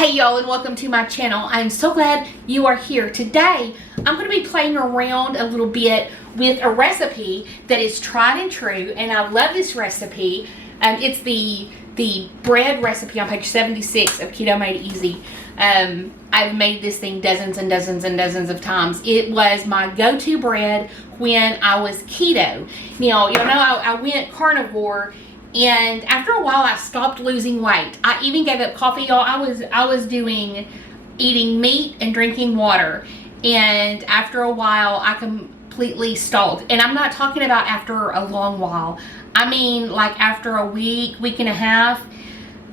Hey y'all, and welcome to my channel. I'm so glad you are here. Today I'm going to be playing around a little bit with a recipe that is tried and true, and I love this recipe. It's the bread recipe on page 76 of Keto Made Easy. I've made this thing dozens and dozens and dozens of times. It was my go-to bread when I was keto. Now, y'all know I went carnivore, and after a while I stopped losing weight. I even gave up coffee, y'all. I was eating meat and drinking water, and after a while I completely stalled. And I'm not talking about after a long while. I mean like after a week and a half.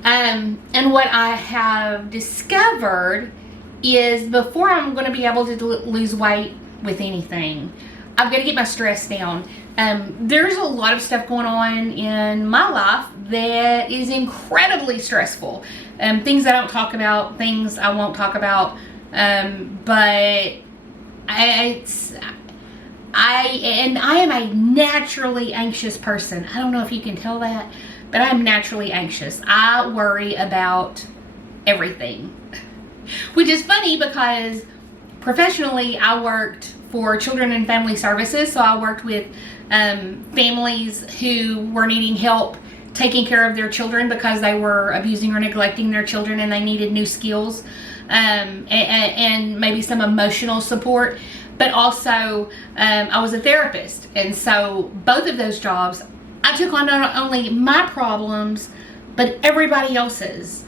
And what I have discovered is before I'm going to be able to lose weight with anything, I've got to get my stress down. There's a lot of stuff going on in my life that is incredibly stressful. Things I don't talk about, things I won't talk about. But I am a naturally anxious person. I don't know if you can tell that, but I'm naturally anxious. I worry about everything, which is funny because professionally I worked for Children and Family Services. So I worked with families who were needing help taking care of their children because they were abusing or neglecting their children, and they needed new skills and maybe some emotional support. But also I was a therapist, and so both of those jobs I took on not only my problems but everybody else's.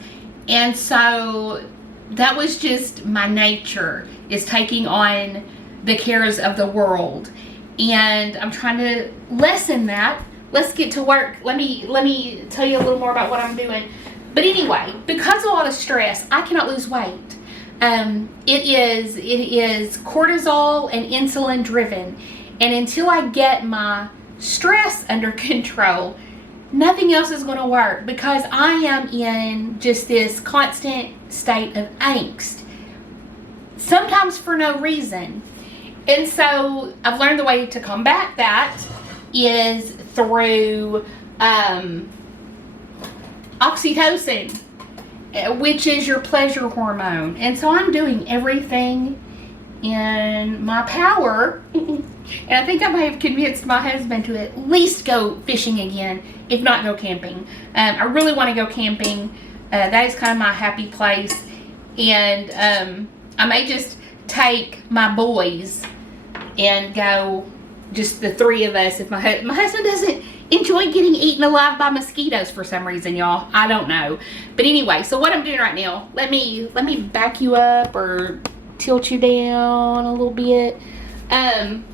And so that was just my nature, is taking on the cares of the world. And I'm trying to lessen that. Let's get to work. Let me tell you a little more about what I'm doing. But anyway, because of all the stress, I cannot lose weight. It is cortisol and insulin driven, and until I get my stress under control, nothing else is going to work, because I am in just this constant state of angst, sometimes for no reason. And so I've learned the way to combat that is through oxytocin, which is your pleasure hormone. And so I'm doing everything in my power and I think I may have convinced my husband to at least go fishing again, if not go camping. I really want to go camping. That is kind of my happy place. And I may just take my boys and go, just the three of us. If my husband doesn't enjoy getting eaten alive by mosquitoes for some reason, y'all. I don't know. But anyway, so what I'm doing right now, let me back you up or tilt you down a little bit. I'm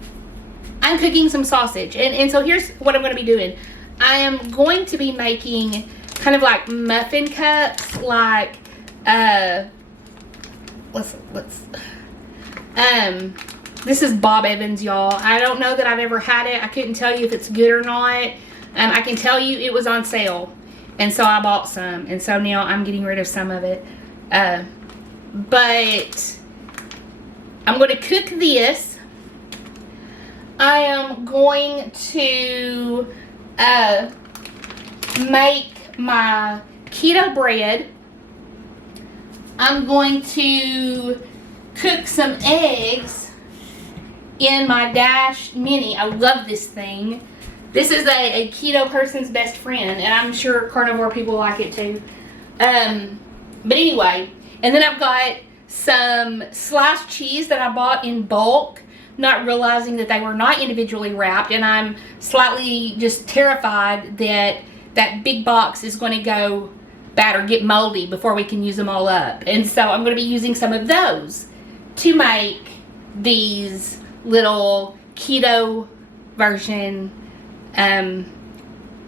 cooking some sausage, and so here's what I'm going to be doing. I am going to be making kind of like muffin cups, like this is Bob Evans, y'all. I don't know that I've ever had it. I couldn't tell you if it's good or not. I can tell you it was on sale, and so I bought some, and so now I'm getting rid of some of it. But I'm going to cook this. I am going to make my keto bread. I'm going to cook some eggs in my Dash Mini. I love this thing. This is a keto person's best friend, and I'm sure carnivore people like it too. But anyway, and then I've got some sliced cheese that I bought in bulk, not realizing that they were not individually wrapped, and I'm slightly just terrified that that big box is going to go bad or get moldy before we can use them all up. And so I'm going to be using some of those to make these little keto version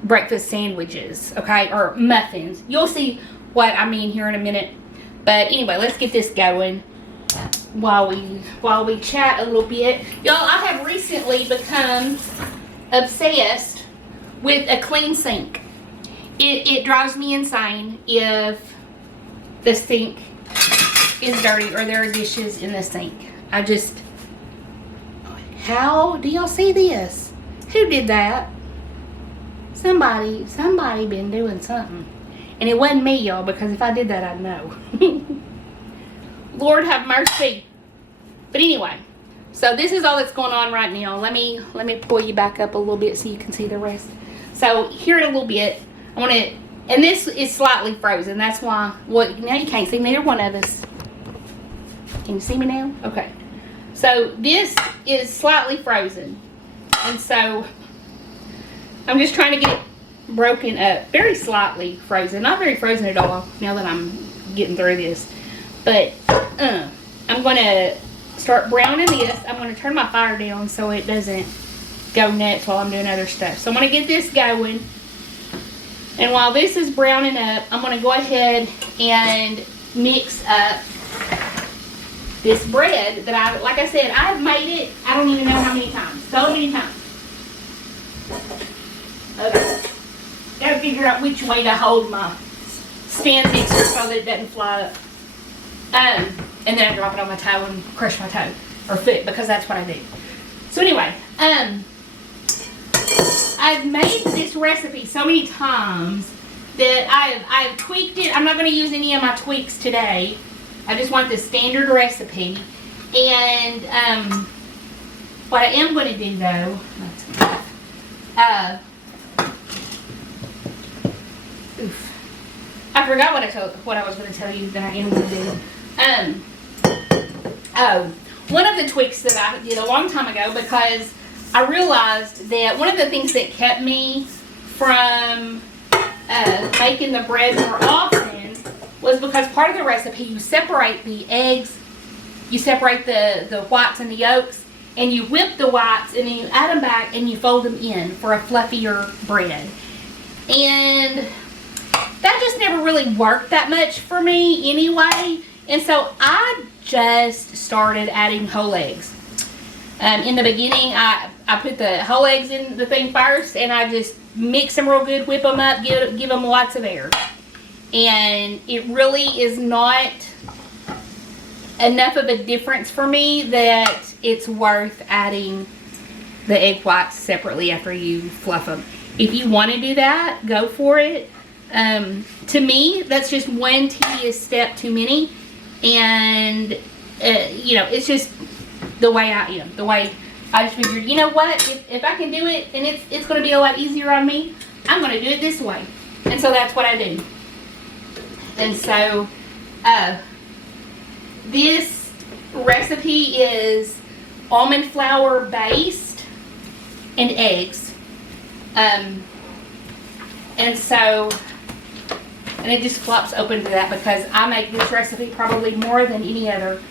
breakfast sandwiches, okay, or muffins. You'll see what I mean here in a minute. But anyway, let's get this going while we chat a little bit. Y'all, I have recently become obsessed with a clean sink. It drives me insane if the sink is dirty or there are dishes in the sink. How do y'all see this? Who did that? Somebody been doing something. And it wasn't me, y'all, because if I did that, I'd know. Lord have mercy. But anyway, so this is all that's going on right now. Let me pull you back up a little bit so you can see the rest. So here in a little bit, I want to, and this is slightly frozen. That's why, well, now you can't see neither one of us. Can you see me now? Okay. So this is slightly frozen. And so I'm just trying to get it broken up. Very slightly frozen. Not very frozen at all now that I'm getting through this. But I'm going to start browning this. I'm going to turn my fire down so it doesn't go nuts while I'm doing other stuff. So I'm going to get this going. And while this is browning up, I'm going to go ahead and mix up this bread that like I said, I've made it, I don't even know how many times. So many times. Okay. Gotta figure out which way to hold my stand mixer so that it doesn't fly up. And then I drop it on my toe and crush my toe or foot because that's what I do. So anyway, I've made this recipe so many times that I've tweaked it. I'm not going to use any of my tweaks today. I just want the standard recipe. And what I am going to do though, I forgot what I was going to tell you that I am going to do. One of the tweaks that I did a long time ago, because I realized that one of the things that kept me from making the bread more often was because part of the recipe, you separate the eggs, you separate the whites and the yolks, and you whip the whites, and then you add them back and you fold them in for a fluffier bread. And that just never really worked that much for me anyway. And so I just started adding whole eggs. In the beginning, I put the whole eggs in the thing first, and I just mix them real good, whip them up, give them lots of air. And it really is not enough of a difference for me that it's worth adding the egg whites separately after you fluff them. If you want to do that, go for it. To me, that's just one tedious step too many. And, you know, it's just the way I am. The way I just figured, you know what, if I can do it and it's going to be a lot easier on me, I'm going to do it this way. And so that's what I do. And so, this recipe is almond flour based and eggs. And it just flops open to that because I make this recipe probably more than any other.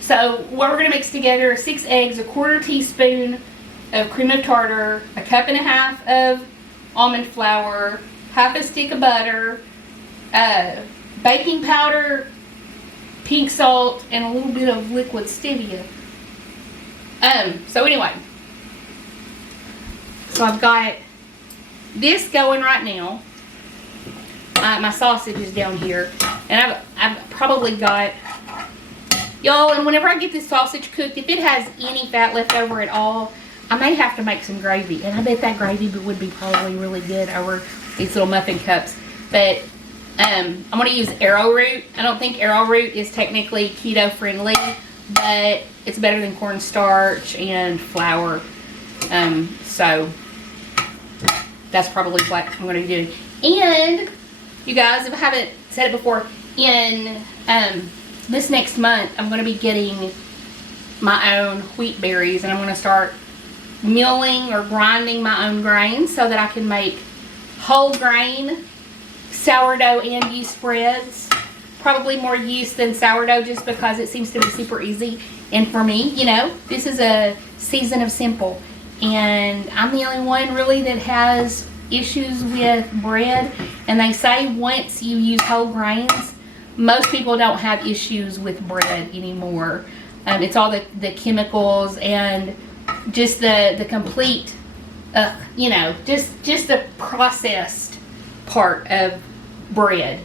So what we're going to mix together is 6 eggs, a 1/4 teaspoon of cream of tartar, a 1.5 cups of almond flour, half a stick of butter, baking powder, pink salt, and a little bit of liquid stevia. So anyway, so I've got this going right now. My sausage is down here, and I've probably got, y'all, and whenever I get this sausage cooked, if it has any fat left over at all, I may have to make some gravy, and I bet that gravy would be probably really good over these little muffin cups. But I'm going to use arrowroot. I don't think arrowroot is technically keto friendly, but it's better than cornstarch and flour. So that's probably what I'm going to be doing. And you guys, if I haven't said it before, in this next month, I'm going to be getting my own wheat berries, and I'm going to start milling or grinding my own grains so that I can make whole grain sourdough and yeast breads. Probably more yeast than sourdough just because it seems to be super easy. And for me, you know, this is a season of simple. And I'm the only one really that has issues with bread. And they say once you use whole grains, most people don't have issues with bread anymore. It's all the chemicals and just the complete, you know, just the processed part of bread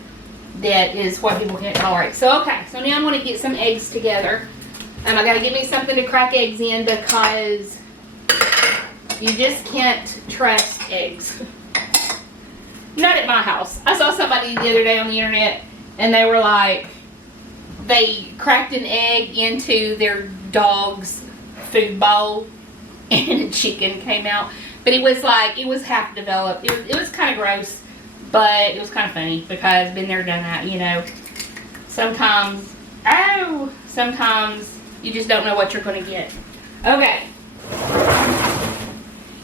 that is what people can't tolerate. So okay, so now I'm going to get some eggs together. I got to give me something to crack eggs in because you just can't trust eggs. Not at my house. I saw somebody the other day on the internet and they were like, they cracked an egg into their dog's food bowl and a chicken came out. But it was like, it was half developed. It was kind of gross, but it was kind of funny because been there, done that, you know. Sometimes you just don't know what you're going to get. Okay.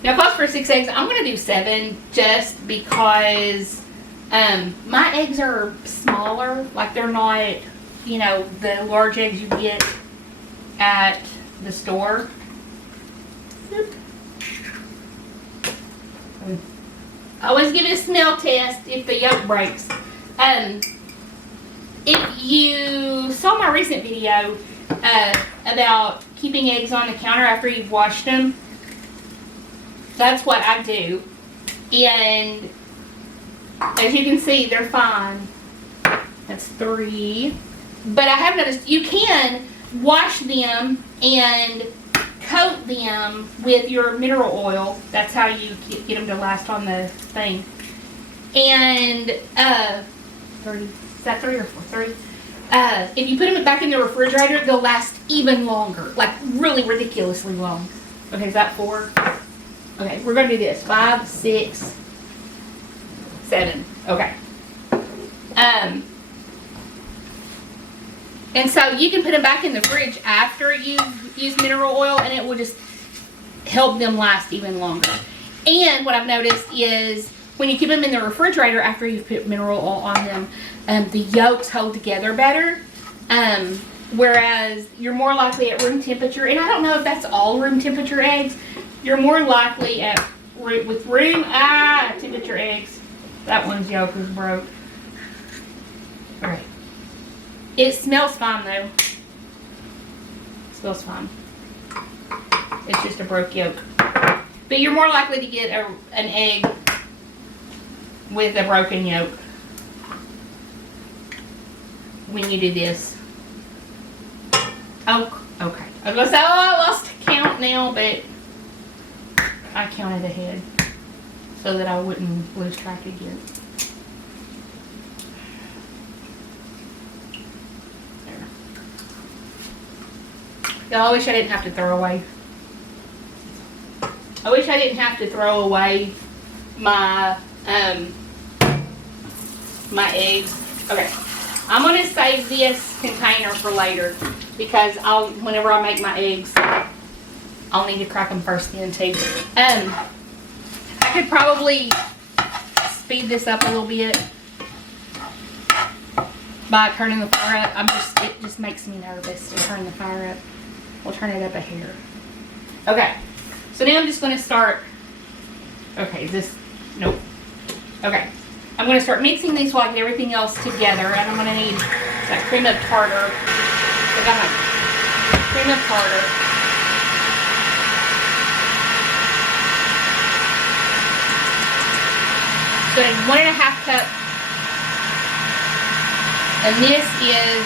Now, cost for 6 eggs, I'm going to do 7 just because my eggs are smaller. Like, they're not, you know, the large eggs you get at the store. I always give it a smell test if the yolk breaks. If you saw my recent video about keeping eggs on the counter after you've washed them, that's what I do. And as you can see, they're fine. That's 3. But I have noticed you can wash them and coat them with your mineral oil. That's how you get them to last on the thing. And 3. Is that 3 or 4? 3. If you put them back in the refrigerator, they'll last even longer. Like, really ridiculously long. Okay, is that 4? Okay, we're going to do this. 5, 6, 7. Okay. And so you can put them back in the fridge after you've used mineral oil, and it will just help them last even longer. And what I've noticed is when you keep them in the refrigerator after you've put mineral oil on them, the yolks hold together better. Whereas you're more likely at room temperature, and I don't know if that's all room temperature eggs, you're more likely at with room temperature eggs. That one's yolk is broke. Alright. It smells fine though. It smells fine. It's just a broke yolk. But you're more likely to get an egg with a broken yolk when you do this. Oh, okay. I was going to say, I lost count now, but I counted ahead so that I wouldn't lose track again. There. Y'all, I wish I didn't have to throw away. I wish I didn't have to throw away my my eggs. Okay, I'm gonna save this container for later because whenever I make my eggs, I'll need to crack them first then too. I could probably speed this up a little bit by turning the fire up. It just makes me nervous to turn the fire up. We'll turn it up a hair. Okay, so now I'm just gonna start. Okay, nope. Okay, I'm going to start mixing these while I get everything else together, and I'm going to need that cream of tartar. I got my cream of tartar. So 1.5 cups, and this is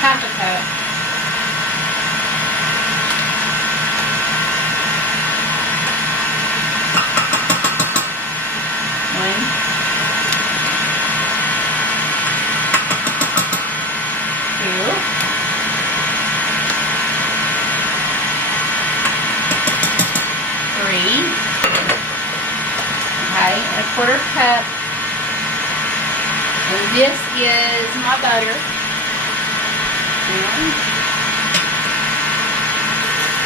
1/2 cup. A 1/4 cup, and this is my butter, and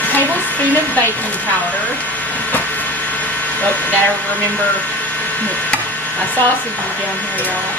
a tablespoon of baking powder. Oh, gotta remember my sausage is down here, y'all.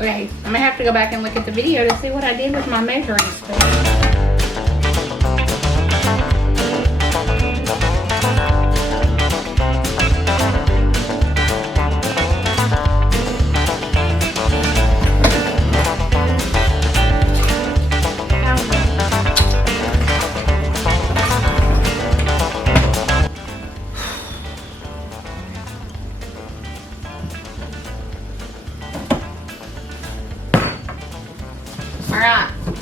Okay, I'm gonna have to go back and look at the video to see what I did with my measuring spoon. Ow.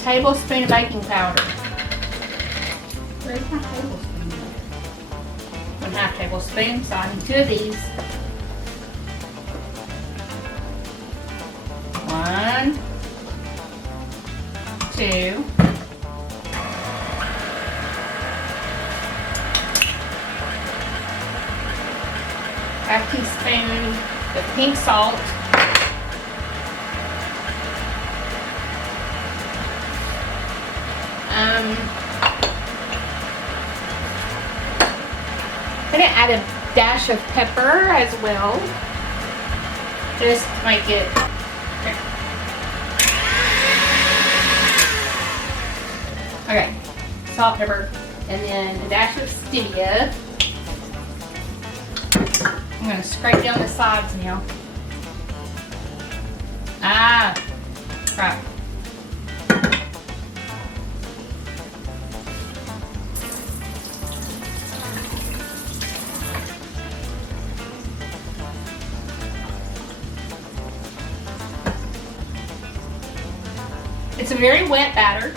tablespoon of baking powder. Where's my tablespoon? 1/2 tablespoon, so I need 2 of these. 1, 2. Half teaspoon of pink salt. I'm gonna add a dash of pepper as well. Just to make it. Okay, salt, pepper, and then a dash of stevia. I'm gonna scrape down the sides now. Right. It's a very wet batter.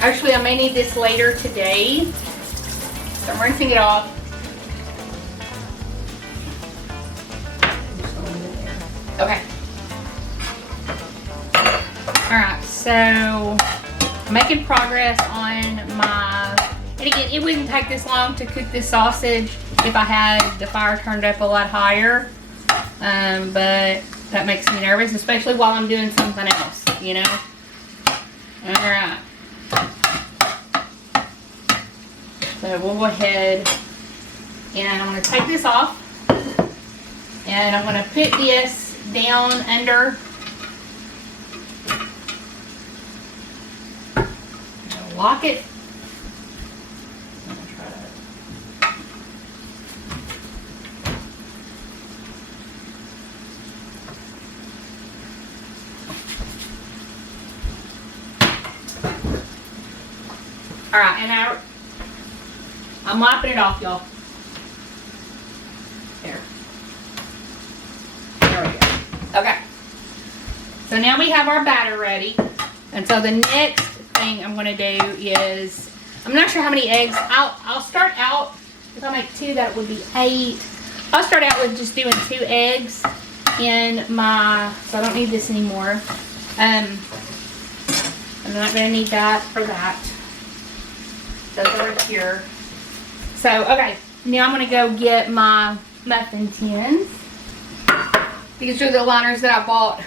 Actually, I may need this later today, so I'm rinsing it off. Okay. Alright, so I'm making progress on my, and again, it wouldn't take this long to cook this sausage if I had the fire turned up a lot higher, but that makes me nervous, especially while I'm doing something else, you know? Alright. So we'll go ahead and I'm going to take this off and I'm going to put this down under. Lock it. I'm gonna try that. All right, and I'm mopping it off, y'all. There we go. Okay. So now we have our batter ready, and so the next thing I'm going to do is, I'm not sure how many eggs. I'll start out, if I make 2, that would be 8. I'll start out with just doing 2 eggs in my, so I don't need this anymore. I'm not going to need that for that. Those are here. So, okay, now I'm going to go get my muffin tins. These are the liners that I bought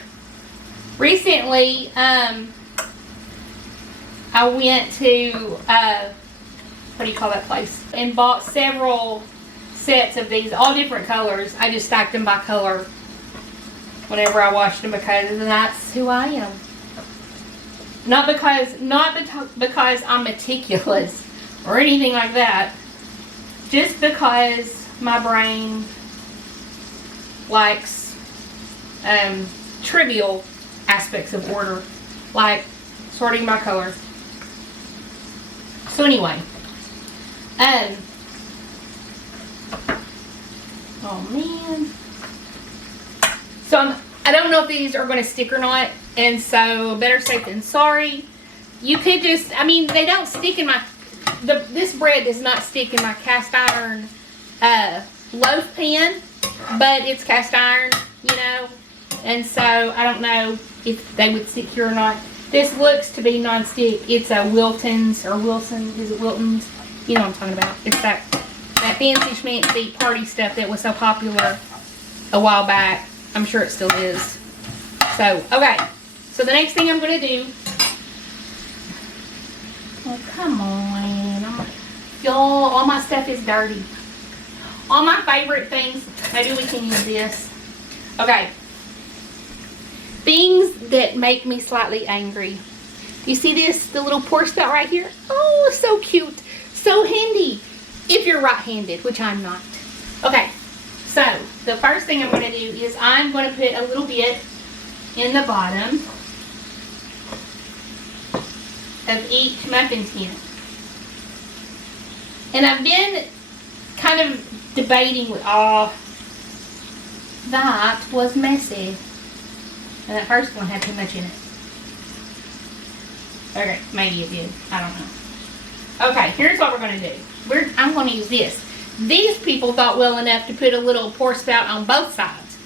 recently. I went to, what do you call that place? And bought several sets of these, all different colors. I just stacked them by color whenever I washed them because that's who I am. Not because I'm meticulous or anything like that. Just because my brain likes trivial aspects of order, like sorting by color. So anyway, oh man. So I don't know if these are going to stick or not, and so better safe than sorry. You could just, I mean, they don't stick in my, this bread does not stick in my cast iron loaf pan, but it's cast iron, you know, and so I don't know if they would stick here or not. This looks to be non-stick. It's a Wilton's or Wilson. Is it Wilton's? You know what I'm talking about. It's that fancy schmancy party stuff that was so popular a while back. I'm sure it still is. So, okay. So the next thing I'm going to do. Oh, come on. Y'all, all my stuff is dirty. All my favorite things. Maybe we can use this. Okay. Things that make me slightly angry. You see this? The little pour spout right here? Oh, so cute. So handy. If you're right-handed, which I'm not. Okay. So, the first thing I'm going to do is I'm going to put a little bit in the bottom. of each muffin tin. And I've been kind of debating with, oh, that was messy. And that first one had too much in it. Okay, maybe it did. I don't know. Okay, here's what we're going to do. I'm going to use this. These people thought well enough to put a little pour spout on both sides.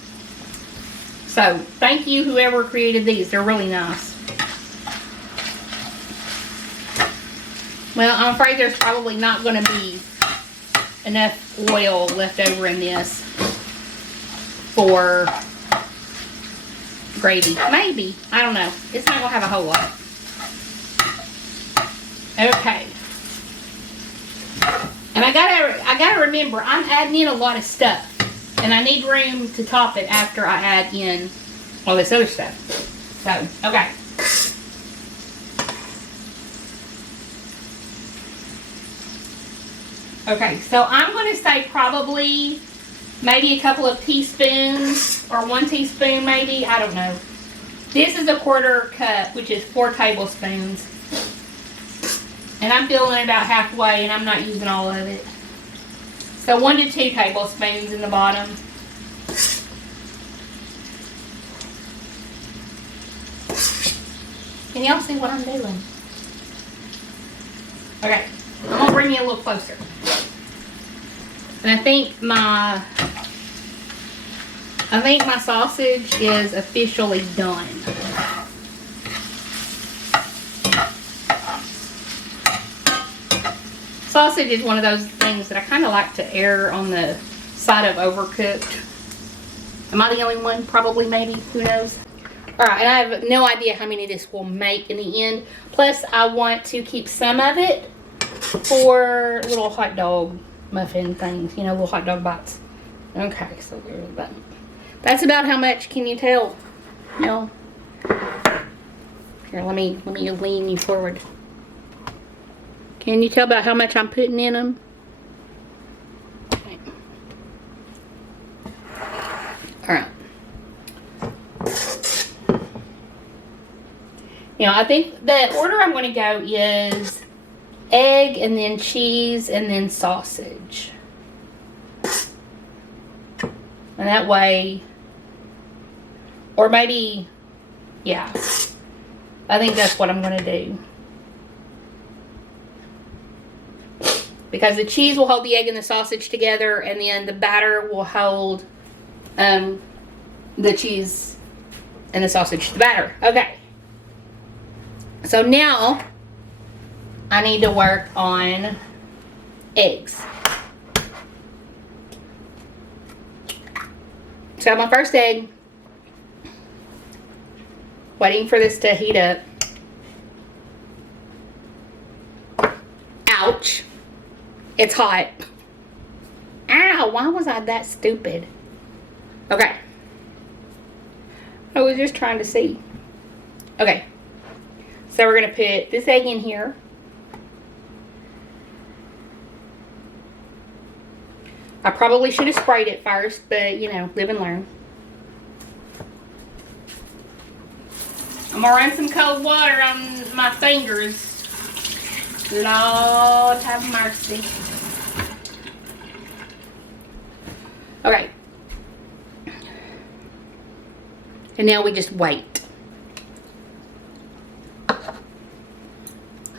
So, thank you whoever created these. They're really nice. Well, I'm afraid there's probably not going to be enough oil left over in this for gravy. Maybe. I don't know. It's not going to have a whole lot. Okay. And I gotta remember, I'm adding in a lot of stuff. And I need room to top it after I add in all this other stuff. So, okay. Okay, so I'm going to say probably maybe a couple of teaspoons or 1 teaspoon maybe. I don't know. This is a 1/4 cup, which is 4 tablespoons. And I'm filling it about halfway and I'm not using all of it. So 1 to 2 tablespoons in the bottom. Can y'all see what I'm doing? Okay, I'm going to bring you a little closer. And I think my sausage is officially done. Sausage is one of those things that I kind of like to err on the side of overcooked. Am I the only one? Probably, maybe. Who knows? Alright, and I have no idea how many this will make in the end. Plus, I want to keep some of it for little hot dog muffin things. You know, little hot dog bites. Okay, so there's that. That's about how much. Can you tell? No? Here, let me lean you forward. Can you tell about how much I'm putting in them? Okay. Alright. You know, I think the order I'm going to go is egg and then cheese and then sausage. And that way, or maybe, yeah, I think that's what I'm going to do. Because the cheese will hold the egg and the sausage together, and then the batter will hold the cheese and the sausage to the batter. Okay. So now I need to work on eggs. So my first egg, waiting for this to heat up. Ouch. It's hot. Ow, why was I that stupid? Okay. I was just trying to see. Okay. So we're going to put this egg in here. I probably should have sprayed it first, but you know, live and learn. I'm going to run some cold water on my fingers. Lord have mercy. Okay. And now we just wait.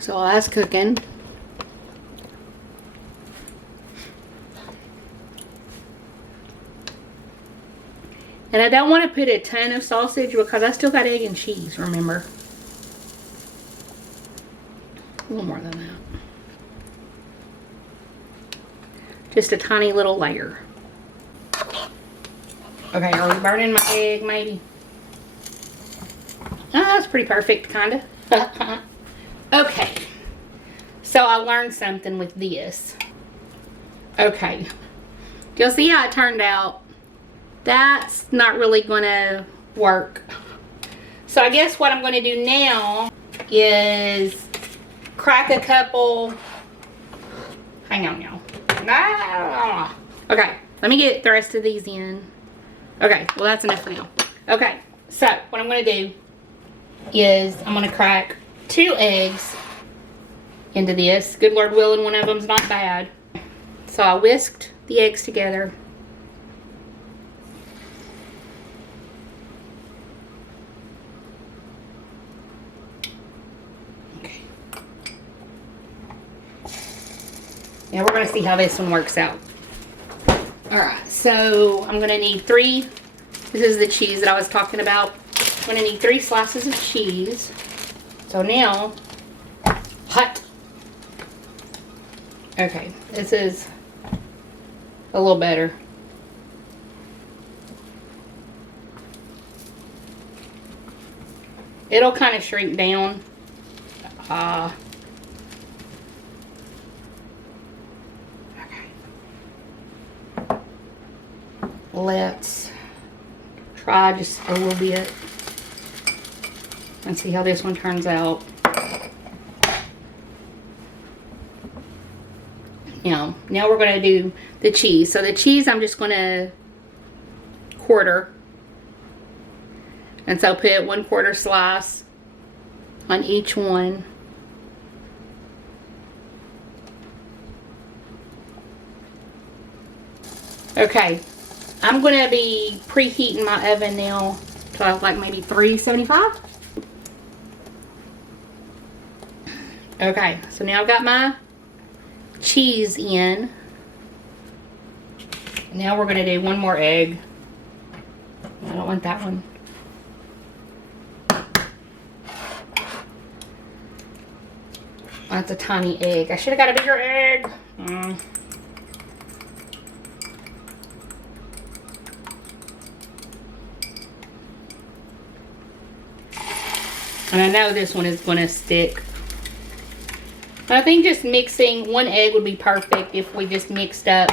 So while that's cooking, and I don't want to put a ton of sausage because I still got egg and cheese, remember? A little more than that. Just a tiny little layer. Okay, are we burning my egg maybe? Oh, that's pretty perfect, kind of. Okay. So I learned something with this. Okay. You'll see how it turned out. That's not really going to work. So I guess what I'm going to do now is crack a couple. Hang on, y'all. Okay, let me get the rest of these in. Okay, well that's enough for now. Okay, so what I'm going to do is I'm going to crack 2 eggs into this. Good Lord willing, one of them's not bad. So I whisked the eggs together. Okay. Now we're going to see how this one works out. Alright, so I'm going to need 3. This is the cheese that I was talking about. I'm going to need 3 slices of cheese. So now, hot. Okay, this is a little better. It'll kind of shrink down. Okay. Let's try just a little bit and see how this one turns out. Now we're going to do the cheese. So the cheese I'm just going to quarter. And so put 1/4 slice on each one. Okay, I'm going to be preheating my oven now to like maybe 375. Okay, so now I've got my cheese in. Now we're going to do one more egg. I don't want that one. That's a tiny egg. I should have got a bigger egg. And I know this one is going to stick. I think just mixing 1 egg would be perfect if we just mixed up.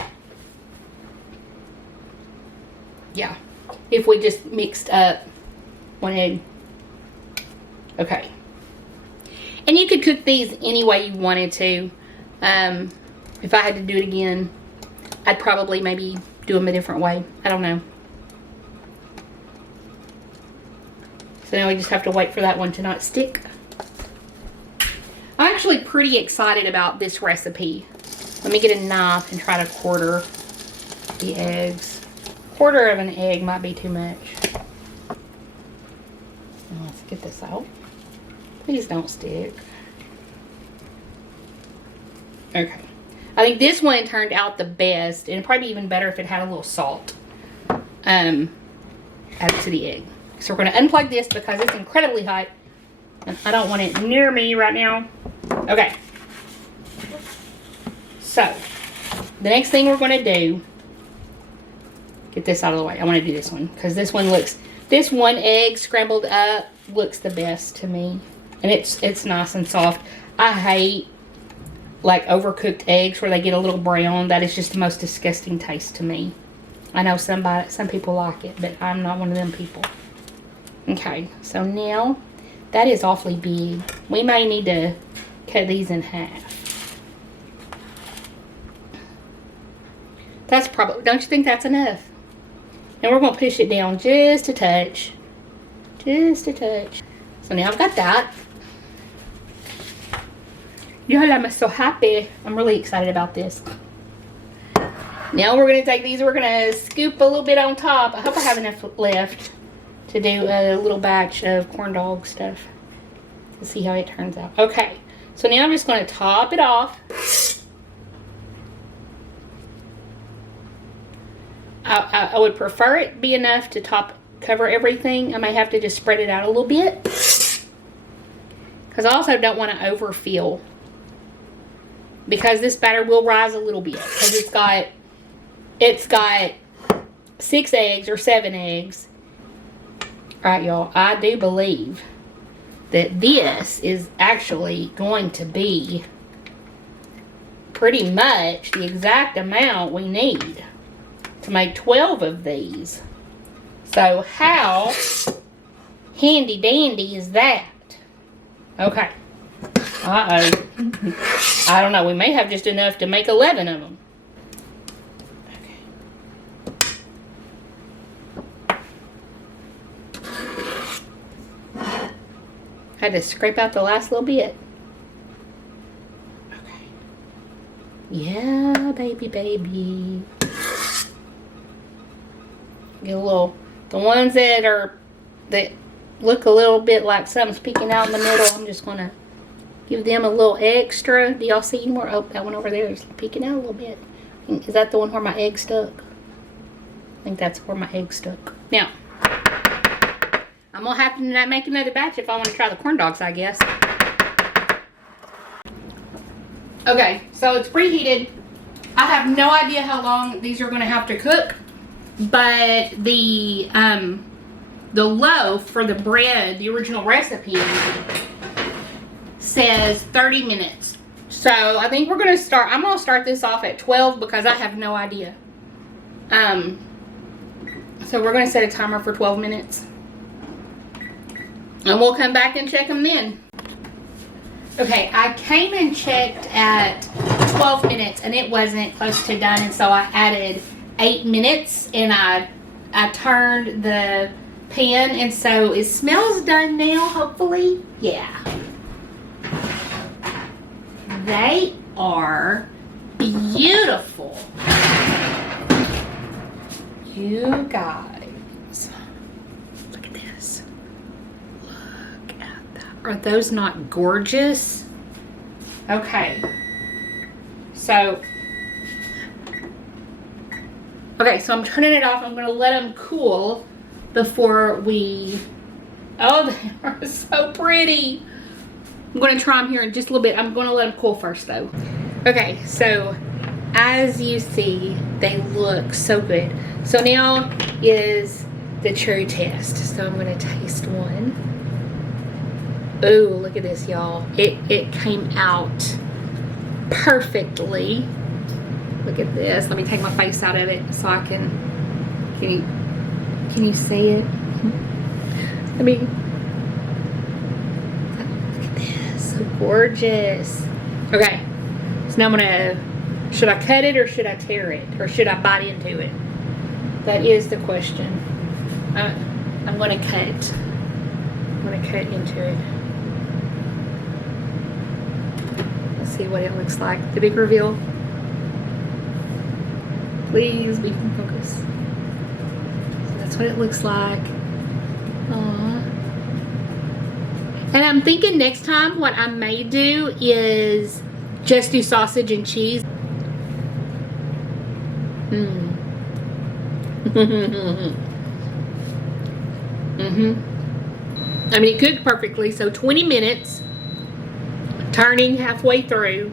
Yeah. If we just mixed up 1 egg. Okay. And you could cook these any way you wanted to. If I had to do it again, I'd probably maybe do them a different way. I don't know. So now we just have to wait for that one to not stick. I'm actually pretty excited about this recipe. Let me get a knife and try to quarter the eggs. 1/4 of an egg might be too much. Let's get this out. Please don't stick. Okay. I think this one turned out the best. And it'd probably be even better if it had a little salt added to the egg. So we're going to unplug this because it's incredibly hot. And I don't want it near me right now. Okay. So, the next thing we're going to do, get this out of the way. I want to do this one because this one looks, this 1 egg scrambled up looks the best to me. And it's nice and soft. I hate like overcooked eggs where they get a little brown. That is just the most disgusting taste to me. I know some people like it, but I'm not one of them people. Okay, so now that is awfully big. We may need to cut these in half. That's probably, don't you think that's enough? And we're going to push it down just a touch. Just a touch. So now I've got that. Y'all, I'm so happy. I'm really excited about this. Now we're going to take these, we're going to scoop a little bit on top. I hope I have enough left to do a little batch of corn dog stuff. Let's see how it turns out. Okay, so now I'm just going to top it off. I would prefer it be enough to cover everything. I may have to just spread it out a little bit. Because I also don't want to overfill. Because this batter will rise a little bit. Because it's got 6 eggs or 7 eggs. Alright, y'all, I do believe that this is actually going to be pretty much the exact amount we need to make 12 of these. So how handy dandy is that? Okay. Uh-oh. I don't know, we may have just enough to make 11 of them. Had to scrape out the last little bit. Yeah, baby, baby. Get a little, the ones that look a little bit like something's peeking out in the middle, I'm just gonna give them a little extra. Do y'all see any more? Oh, that one over there is peeking out a little bit. Is that the one where my egg stuck? I think that's where my egg stuck. Now, I'm gonna have to make another batch if I want to try the corn dogs, I guess. Okay, so it's preheated. I have no idea how long these are gonna have to cook, but the loaf for the bread, the original recipe, says 30 minutes. So I think we're gonna start, I'm gonna start this off at 12 because I have no idea. So we're gonna set a timer for 12 minutes. And we'll come back and check them then. Okay, I came and checked at 12 minutes and it wasn't close to done, and so I added 8 minutes and I turned the pan, and so it smells done now, hopefully. Yeah. They are beautiful. You guys, look at this. Look at that. Are those not gorgeous? Okay. So I'm turning it off. I'm going to let them cool before we... Oh, they are so pretty. I'm going to try them here in just a little bit. I'm going to let them cool first, though. Okay, so as you see, they look so good. So now is the true test. So I'm going to taste one. Oh, look at this, y'all. It came out perfectly. Look at this. Let me take my face out of it so I can you see it? Let me, look at this. So gorgeous. Okay. So now I'm gonna, should I cut it or should I tear it? Or should I bite into it? That is the question. I'm gonna cut. I'm gonna cut into it. Let's see what it looks like. The big reveal. Please be in focus. So that's what it looks like. Aww. And I'm thinking next time what I may do is just do sausage and cheese. I mean, it cooked perfectly, so 20 minutes, turning halfway through.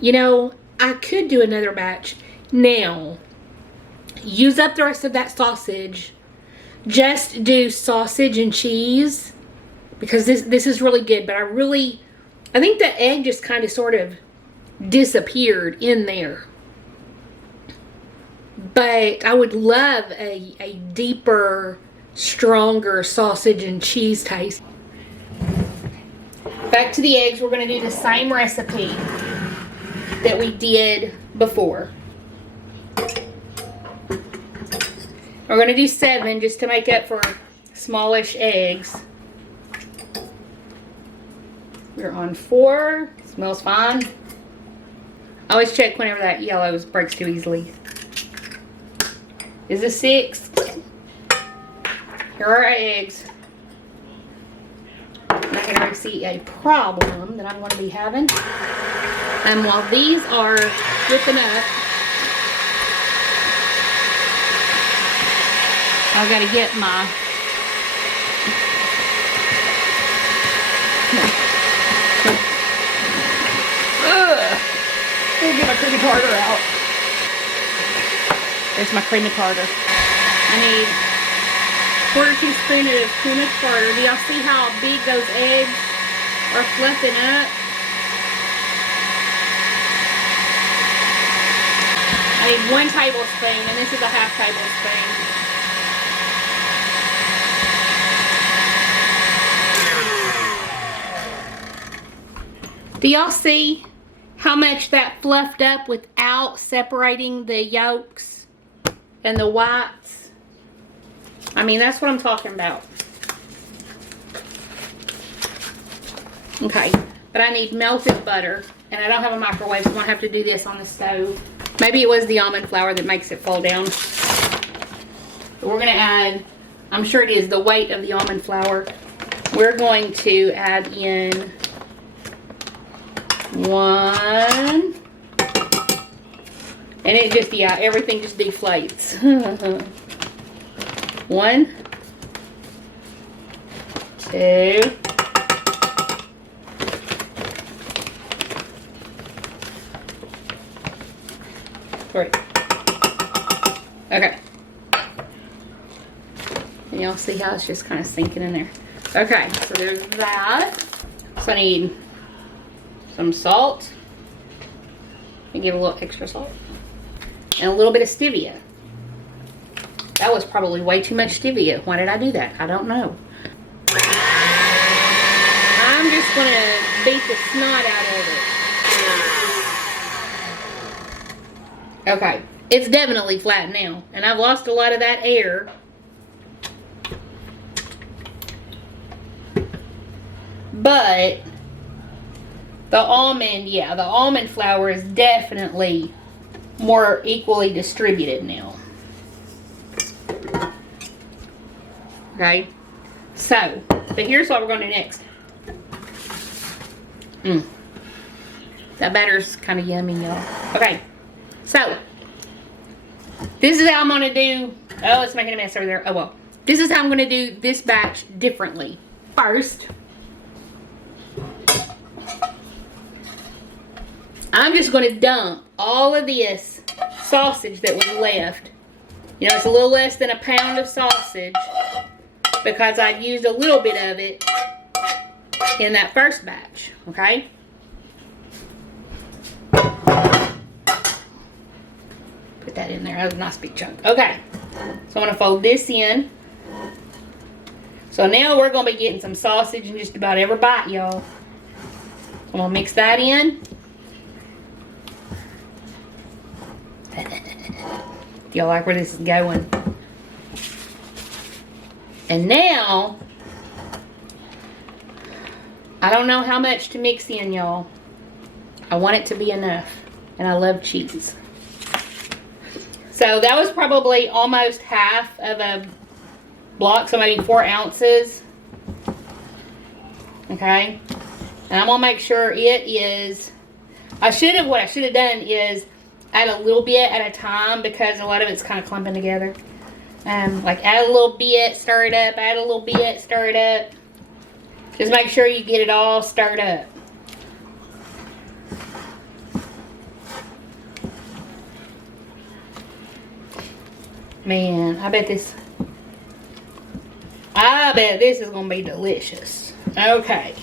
You know, I could do another batch. Now, use up the rest of that sausage. Just do sausage and cheese, because this is really good, but I think the egg just kind of sort of disappeared in there. But I would love a deeper, stronger sausage and cheese taste. Back to the eggs, we're going to do the same recipe that we did before. We're going to do 7 just to make up for smallish eggs. We're on 4. Smells fine. I always check whenever that yellow breaks too easily. Is this 6? Here are our eggs. I can already see a problem that I'm going to be having. And while these are whipping up, I've got to get my I'll get my creamy tartar out. There's my creamy tartar. I need 1/4 teaspoon of creamy tartar. Do y'all see how big those eggs are fluffing up? I need 1 tablespoon, and this is a 1/2 tablespoon. Do y'all see how much that fluffed up without separating the yolks and the whites? I mean, that's what I'm talking about. Okay, but I need melted butter. And I don't have a microwave, so I'm gonna have to do this on the stove. Maybe it was the almond flour that makes it fall down. But we're gonna add, I'm sure it is the weight of the almond flour. We're going to add in 1. And it just, yeah, everything just deflates. 1, 2, 3. Okay. And y'all see how it's just kind of sinking in there. Okay, so there's that. So I need some salt. And give a little extra salt. And a little bit of stevia. That was probably way too much stevia. Why did I do that? I don't know. I'm just going to beat the snot out of it. Okay. It's definitely flat now. And I've lost a lot of that air. But the almond, yeah, the almond flour is definitely more equally distributed now. Okay, so, but here's what we're going to do next. That batter's kind of yummy, y'all. Okay, so, this is how I'm going to do, oh, it's making a mess over there. Oh, well. This is how I'm going to do this batch differently. First, I'm just going to dump all of this sausage that was left. You know, it's a little less than a pound of sausage because I used a little bit of it in that first batch, okay? Put that in there. That was a nice big chunk. Okay, so I'm going to fold this in. So now we're going to be getting some sausage in just about every bite, y'all. So I'm going to mix that in. Do y'all like where this is going? And now, I don't know how much to mix in, y'all. I want it to be enough. And I love cheese. So that was probably almost half of a block, so maybe 4 ounces. Okay. And I'm going to make sure it is, what I should have done is add a little bit at a time because a lot of it's kind of clumping together. Like add a little bit, stir it up, add a little bit, stir it up. Just make sure you get it all stirred up. Man, I bet this is going to be delicious. Okay.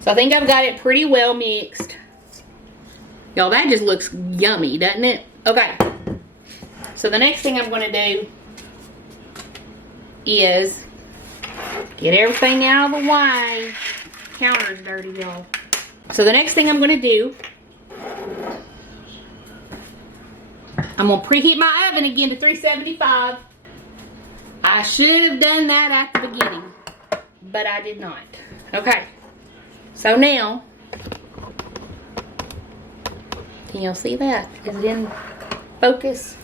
So I think I've got it pretty well mixed. Y'all, that just looks yummy, doesn't it? Okay. So the next thing I'm going to do is get everything out of the way. Counter's dirty, y'all. So the next thing I'm going to do, I'm going to preheat my oven again to 375. I should have done that at the beginning, but I did not. Okay. So now, can y'all see that? Is it in focus?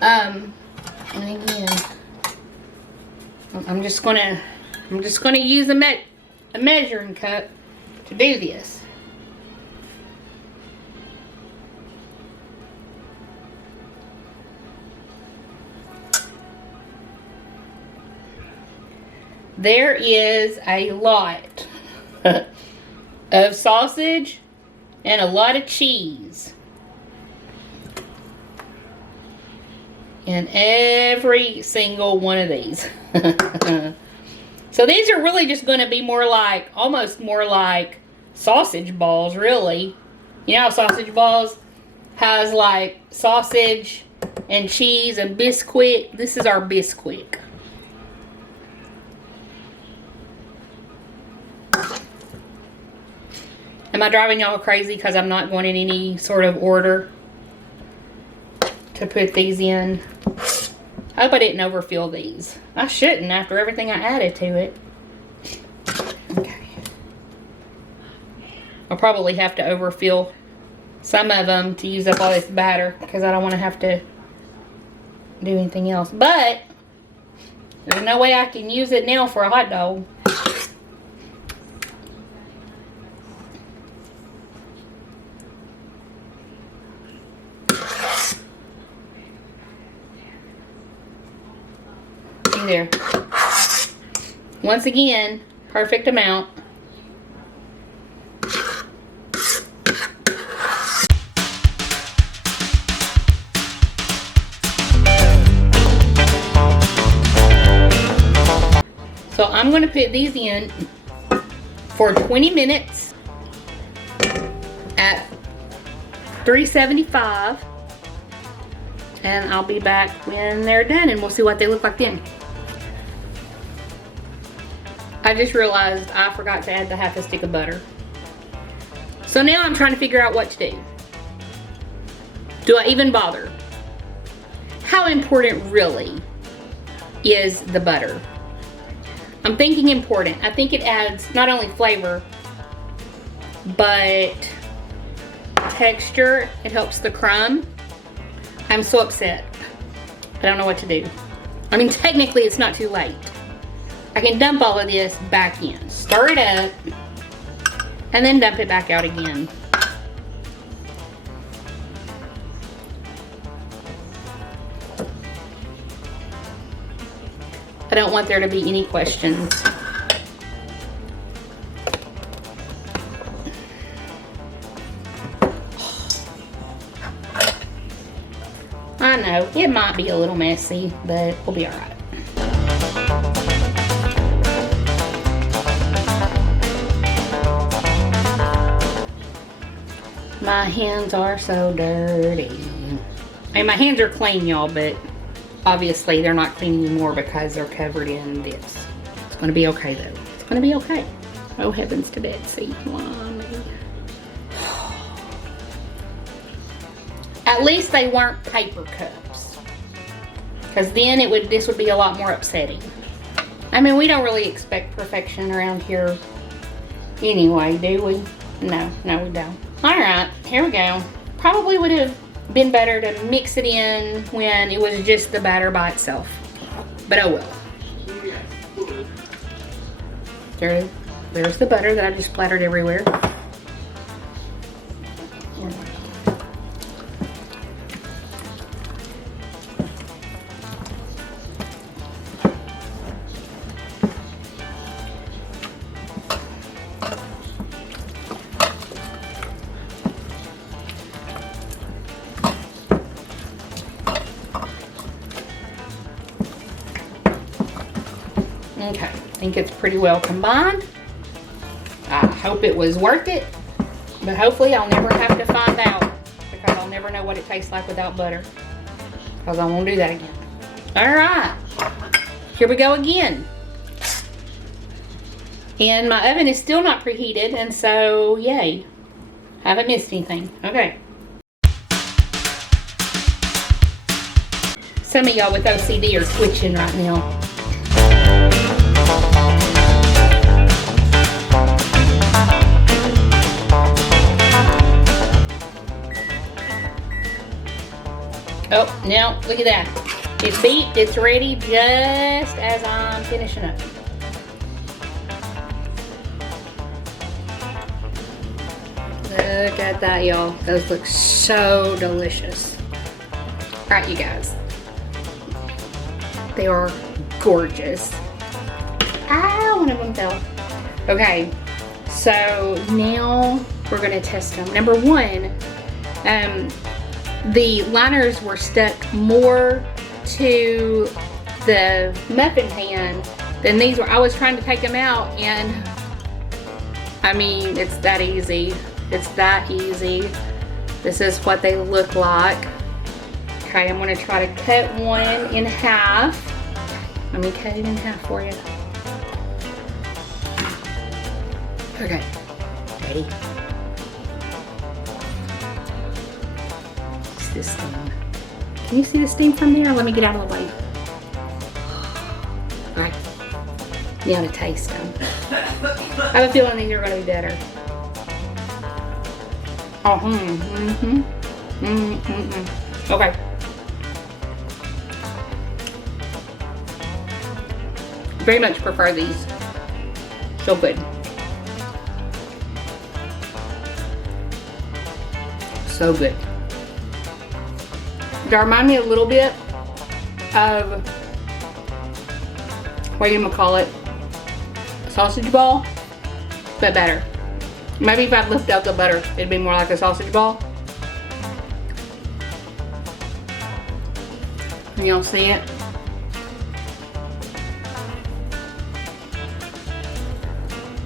And again, I'm just gonna use a measuring cup to do this. There is a lot of sausage and a lot of cheese in every single one of these. So these are really just going to be more like, almost more like sausage balls, really. You know how sausage balls has like sausage and cheese and Bisquick? This is our Bisquick. Am I driving y'all crazy because I'm not going in any sort of order to put these in? I hope I didn't overfill these. I shouldn't after everything I added to it. Okay. I'll probably have to overfill some of them to use up all this batter because I don't want to have to do anything else. But there's no way I can use it now for a hot dog. See there. Once again, perfect amount. So I'm going to put these in for 20 minutes at 375, and I'll be back when they're done and we'll see what they look like then. I just realized I forgot to add the half a stick of butter. So now I'm trying to figure out what to do. Do I even bother? How important really is the butter? I'm thinking important. I think it adds not only flavor, but texture. It helps the crumb. I'm so upset. I don't know what to do. I mean, technically it's not too late. I can dump all of this back in. Stir it up, and then dump it back out again. I don't want there to be any questions. I know, it might be a little messy, but we'll be all right. My hands are so dirty. I mean, my hands are clean, y'all, but obviously they're not clean anymore because they're covered in this. It's gonna be okay though. It's gonna be okay. Oh heavens to Betsy, mommy. At least they weren't paper cups, because then this would be a lot more upsetting. I mean, we don't really expect perfection around here anyway, do we? No, we don't. All right, here we go. Probably would have been better to mix it in when it was just the batter by itself, but oh well. There's the butter that I just splattered everywhere. Okay, I think it's pretty well combined. I hope it was worth it, but hopefully I'll never have to find out, because I'll never know what it tastes like without butter, because I won't do that again. All right, here we go again. And my oven is still not preheated, and so yay, haven't missed anything. Okay. Some of y'all with OCD are twitching right now. Oh, now look at that. It's beeped, it's ready just as I'm finishing up. Look at that, y'all. Those look so delicious. All right, you guys. They are gorgeous. Ah, one of them fell. Okay, so now we're gonna test them. Number one, the liners were stuck more to the muffin pan than these were. I was trying to take them out, and I mean, it's that easy. It's that easy. This is what they look like. Okay, I'm gonna try to cut one in half. Let me cut it in half for you. Okay, ready? The steam. Can you see the steam from there? Let me get out of the way. Alright. Now to taste them. I have a feeling these are going to be better. Okay. Very much prefer these. So good. So good. They remind me a little bit of, what do you call it? Sausage ball, but better. Maybe if I'd lift out the butter, it'd be more like a sausage ball. Can y'all see it?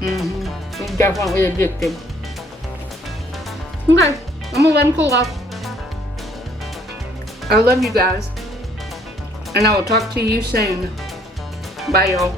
It's definitely addictive. Okay, I'm gonna let them cool off. I love you guys, and I will talk to you soon. Bye, y'all.